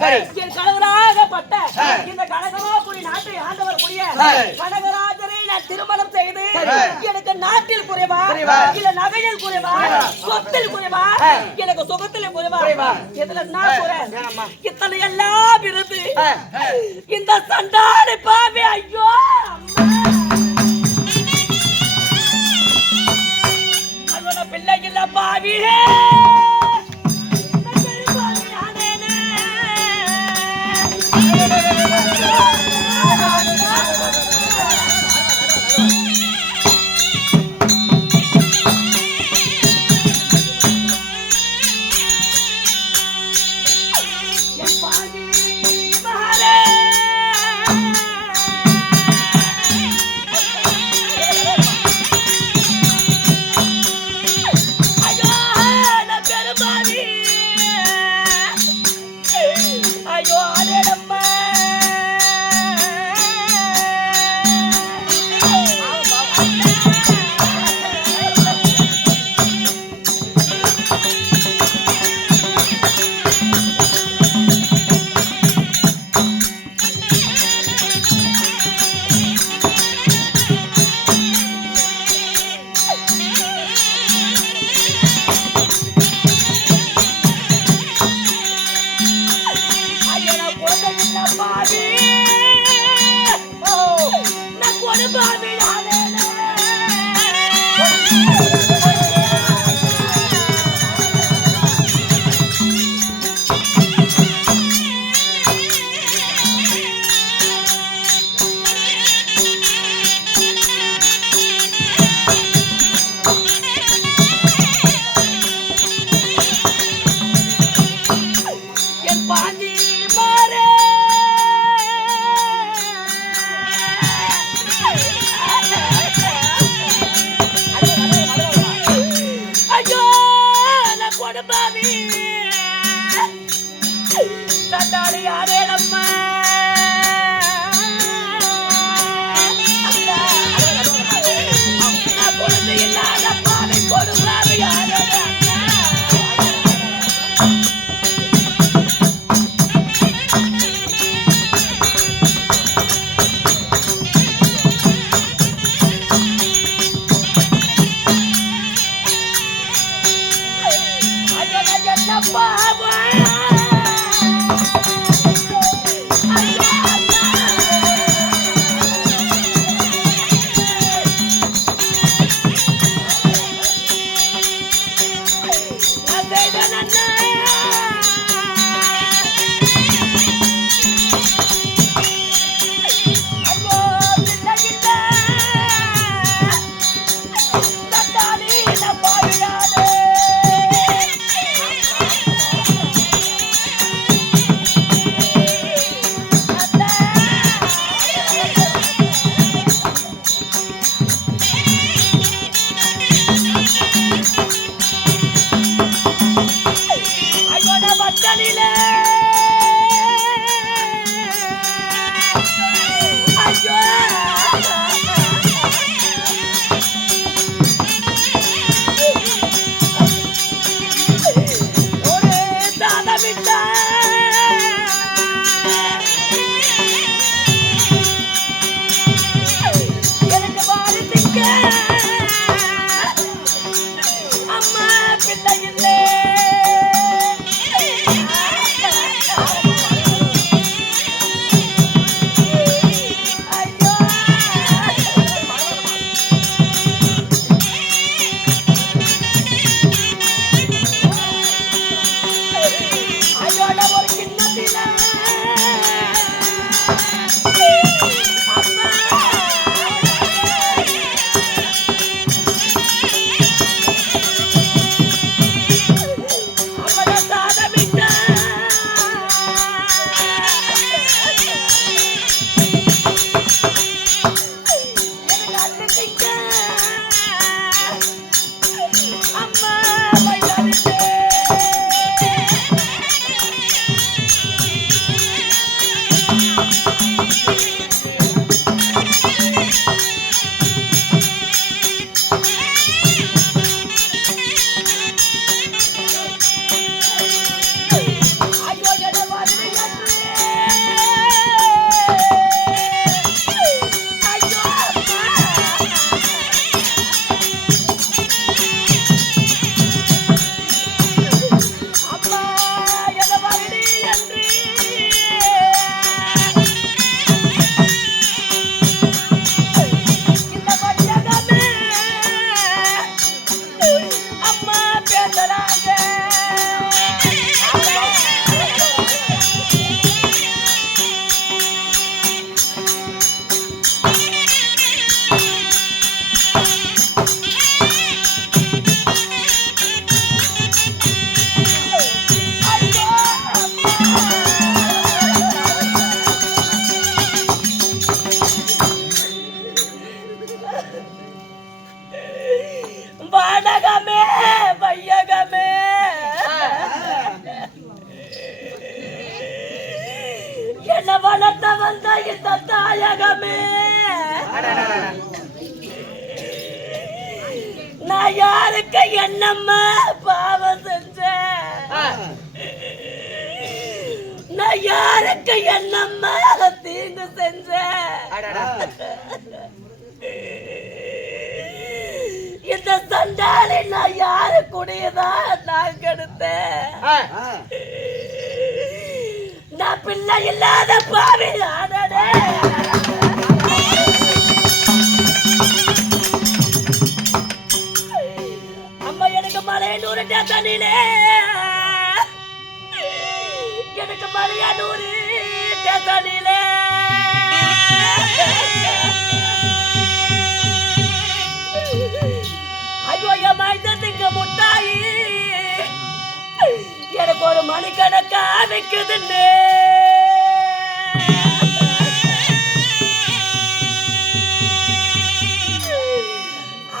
என் கணவராகப்பட்ட இந்த கனகமாபுரி நாட்டை ஆண்டவர் கூடிய கனகராஜரை நான் திருமணம் செய்து எனக்கு நாட்டில் குறைவா? இல்ல நகையில் குறைவா? சொத்தில் குறைவா? எனக்கு சுகத்தில் குறைவா? இதுல நான் குறை? இத்தனை எல்லாம் இருந்து இந்த சண்டாளி பாவி ஐயோ பிள்ளை இல்ல பாவியே again. வளர்த்த வந்த இந்த தாயகமே நான் யாருக்கு என்னம்மா பாவம் செஞ்சேன்? நான் யாருக்கு என்னம்மா தீங்கு செஞ்சேன்? இந்த சண்டாளி நான் யாரு குடியதான் நான் கெடுத்தேன்? நான் பிள்ளை இல்லாத பாவி ஆனடே அம்மா எனக்கு மழை நூறு தண்ணிலே எனக்கு மழையா நூறு ஐயோ மணிக்கணக்கா விக்குதுன்னு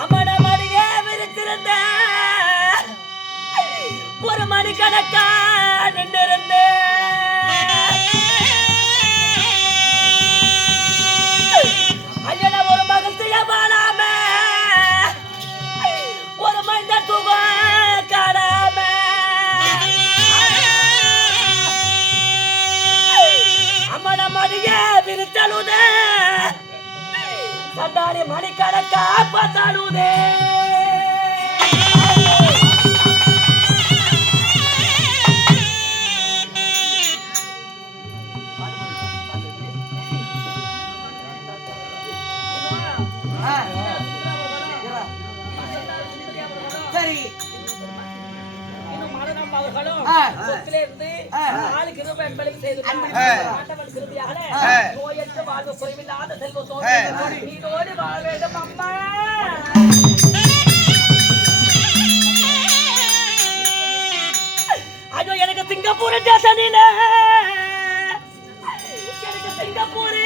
அமன மணியே விரித்திருந்த ஒரு மணிக்கணக்கா நின்றிருந்தேன் நோயற்ற வாழ்வு குறைவில்லாத செல்வத்தோடு. நீரோடு வாழ வேண்டும் அம்மா. ஐயோ எனக்கு சிங்கப்பூர் ஸ்டேஷனில எனக்கு சிங்கப்பூர்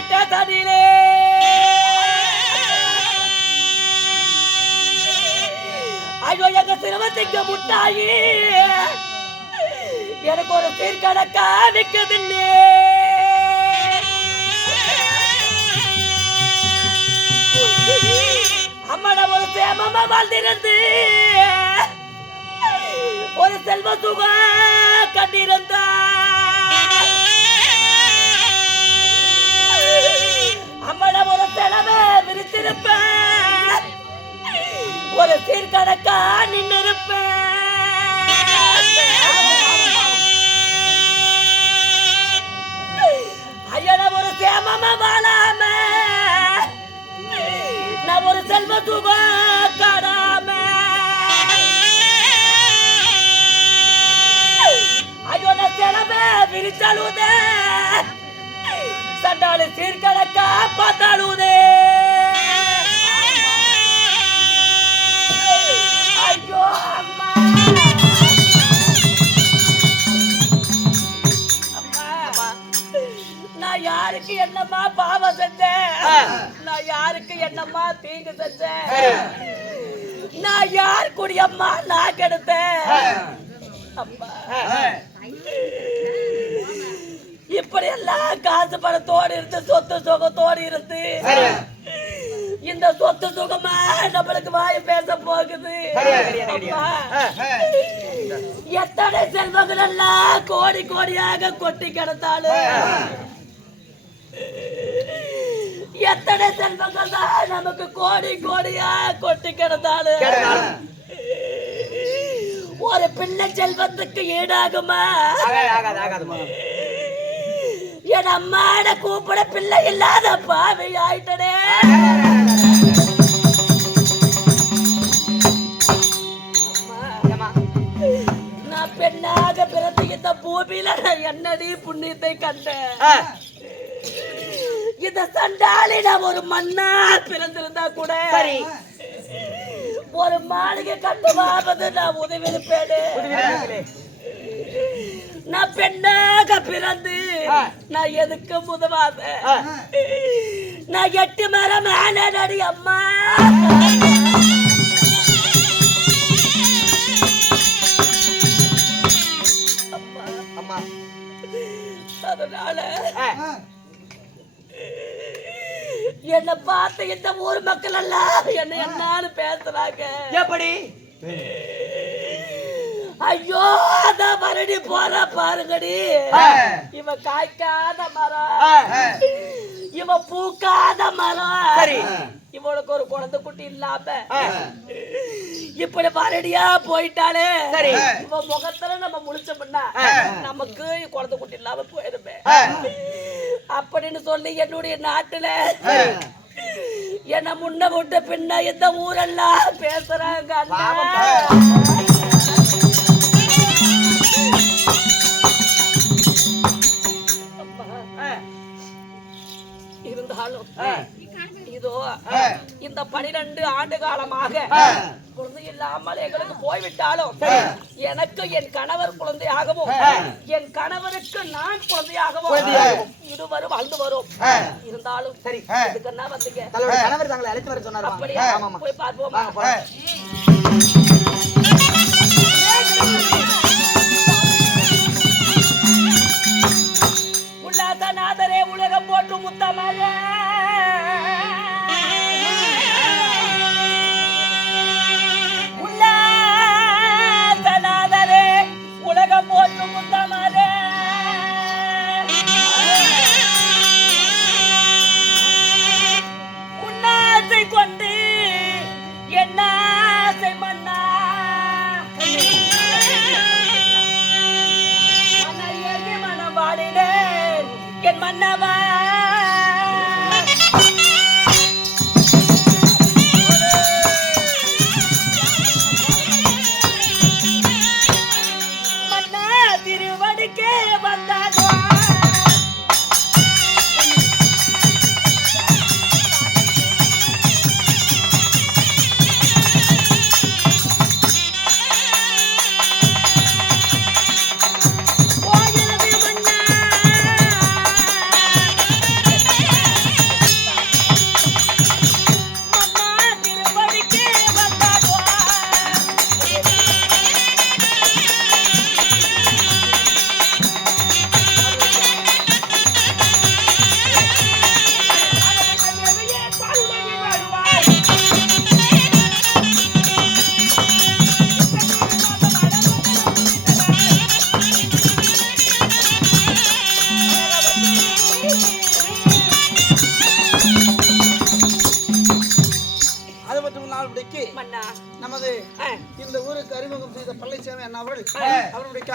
ஸ்டேஷனிலே ஐயோ எங்க சிறுவத்திங்க முட்டாயி. எனக்கு ஒரு பீர்க்கணக்கா விக்குதுன்னு அம்மா ஒரு சேமமா வாழ்ந்திருந்து ஒரு செல்வ சுக கண்டிருந்தா. அம்மா ஒரு செலவை விரித்திருப்பேன். ஒரு சீர்கணக்கா நின்று ஐயா நான் ஒரு சேமமா வாழாம நான் ஒரு செல்வ சுகம் காடாம ஐயோ நான் செலவை விரிச்சாலுதே சண்டாளு சீர்கணக்கா பார்த்தாலுதே. செஞ்சேன். நான் யாருக்கு என்னம்மா தீங்கு செஞ்சேன்? நான் யார் குடியம்மா நான் கெடுத்தேன்? அம்மா இப்படி எல்லாம் காசு பணத்தோடு இருந்து சொத்து சுகத்தோடு இருந்து இந்த சொத்து சுகமா நம்மளுக்கு வாய் பேச போகுது. எத்தனை செல்வங்கள் எல்லாம் கோடி கோடியாக கொட்டி கிடந்தாலும் எத்தனை செல்வங்கள் தான் நமக்கு கோடி கோடியா கொட்டி கிடந்தாலும்? ஒரு பிள்ளை செல்வத்துக்கு ஈடாகுமா? என் அம்மாட கூப்பிட பிள்ளை இல்லாத பாவி ஆயிட்டனே. நான் பெண்ணாக பிறந்து இந்த பூமியில என்னடி புண்ணியத்தை கண்டேன்? இந்த சண்டாளி நான் ஒரு மண்ணா பிறந்திருந்தா கூட சரி. ஒரு மாளிகை கட்டுவாவது நான் உதவி இருப்பேனே நான் பெண்ணாக பிறந்து நான் எதுக்கு உதவாத. நான் எட்டு மரம் மேலடி அம்மா. அதனால என்ன பார்த்த இந்த ஊர் மக்கள் எல்லாம் என்ன என்னன்னு பேசுறாங்க எப்படி ஐயோ அத மறுபடி போற பாருங்கடி ஆ. இவ காய்க்காத மரம் ஆ, இவ பூக்காத மரம் சரி. இவளுக்கு ஒரு குழந்தை குட்டி இல்லாம இப்படி மறுபடியா போயிட்டாலே சரி. இவ முகத்துல நம்ம முழிச்சோம்னா. நமக்கு குழந்தை குட்டி இல்லாம போயிருமே. அப்படின்னு சொல்லி என்னுடைய நாட்டுல என்ன முன்ன விட்டு பின்ன இந்த ஊரெல்லாம் பேசுறாங்க இருந்தாலும். இதோ இந்த பனிரெண்டு ஆண்டு காலமாக குழந்தை இல்லாமல் எங்களுக்கு போய்விட்டாலும் எனக்கு என் கணவர் குழந்தையாகவும் என் கணவருக்கு நான் குழந்தையாகவும். இருவரும் வாழ்ந்து வரும். இருந்தாலும் சரி. இதுக்கு என்ன வந்தீங்க? கணவர் தங்களை அழைத்து வர சொன்னார் அப்படியா? போய் பார்ப்போமா? போலாம். உல்லாசநாதரே உலகம் போட்டு முத்தமரே என்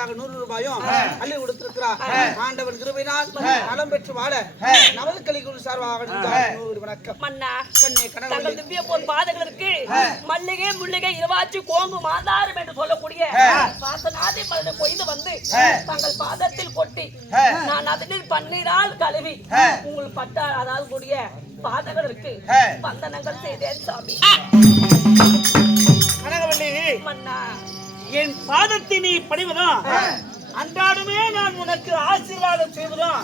அவருடைக்காக நூறு ரூபாயும் அள்ளி கொடுத்திருக்கிறார் ஆண்டவன் கிருபையினால் நலம் பெற்று வாழ. நமது கலிகுரு சார்பாக வணக்கம் மன்னா கண்ணே தங்கள் கனவு திவ்ய போர் பாதங்களுக்கு மல்லிகை முள்ளிகை இருவாச்சி கோங்கு மாந்தாரம் என்று சொல்லக்கூடிய பாசனாதி மலரை கொய்து வந்து தங்கள் பாதத்தில் கொட்டி நான் அதனில் பன்னீரால் கழுவி உங்கள் பட்ட அதாவது கூடிய பாதங்களுக்கு வந்தனங்கள் செய்தேன் சாமி. கனகவல்லி. மன்னா. என் பாதத்தை நீ பணிவதும் அன்றாடுமே நான் உனக்கு ஆசீர்வாதம் செய்வதும்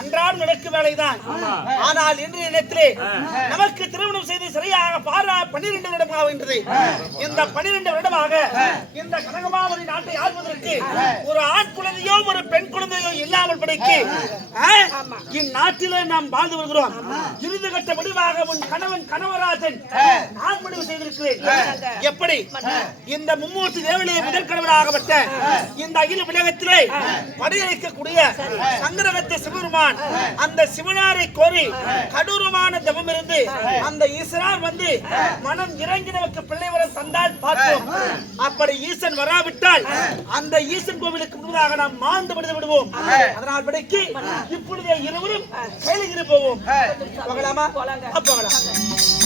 அன்றாடம் நடக்கும் வேலைதான். ஆனால் இன்றைய நேரத்திலே நமக்கு திருமணம் செய்து சரியாக பாரா பன்னிரண்டு வருடம் ஆகின்றது. இந்த பன்னிரண்டு வருடமாக இந்த கனகமாவதி நாட்டை ஆள்வதற்கு ஒரு ஆண் குழந்தையோ ஒரு பெண் குழந்தையோ இல்லாமல் படைக்கு. இந்நாட்டிலே நாம் வாழ்ந்து வருகிறோம். இறுதி கட்ட முடிவாக உன் கணவன் கணவராஜன் நான் முடிவு செய்திருக்கிறேன். எப்படி? இந்த மும்மூர்த்தி தேவனையை முதல் கடவுளாகப்பட்ட இந்த அகில உலகத்திலே படையளிக்கக்கூடிய சங்கரகத்தை சிவபெருமான் அந்த சிவனாரை கோரி கடூரமான தவம் இருந்து அந்த ஈசனார் வந்து மனம் இறங்கி நமக்கு பிள்ளை வர தந்தால் பார்ப்போம். அப்படி ஈசன் வராவிட்டால் அந்த ஈசன் கோவிலுக்கு முன்பதாக நாம் மாண்டு விடுத்து விடுவோம். அதனால் படைக்கு இப்பொழுதே இருவரும் கையில் போவோம். போகலாமா? போகலாம்.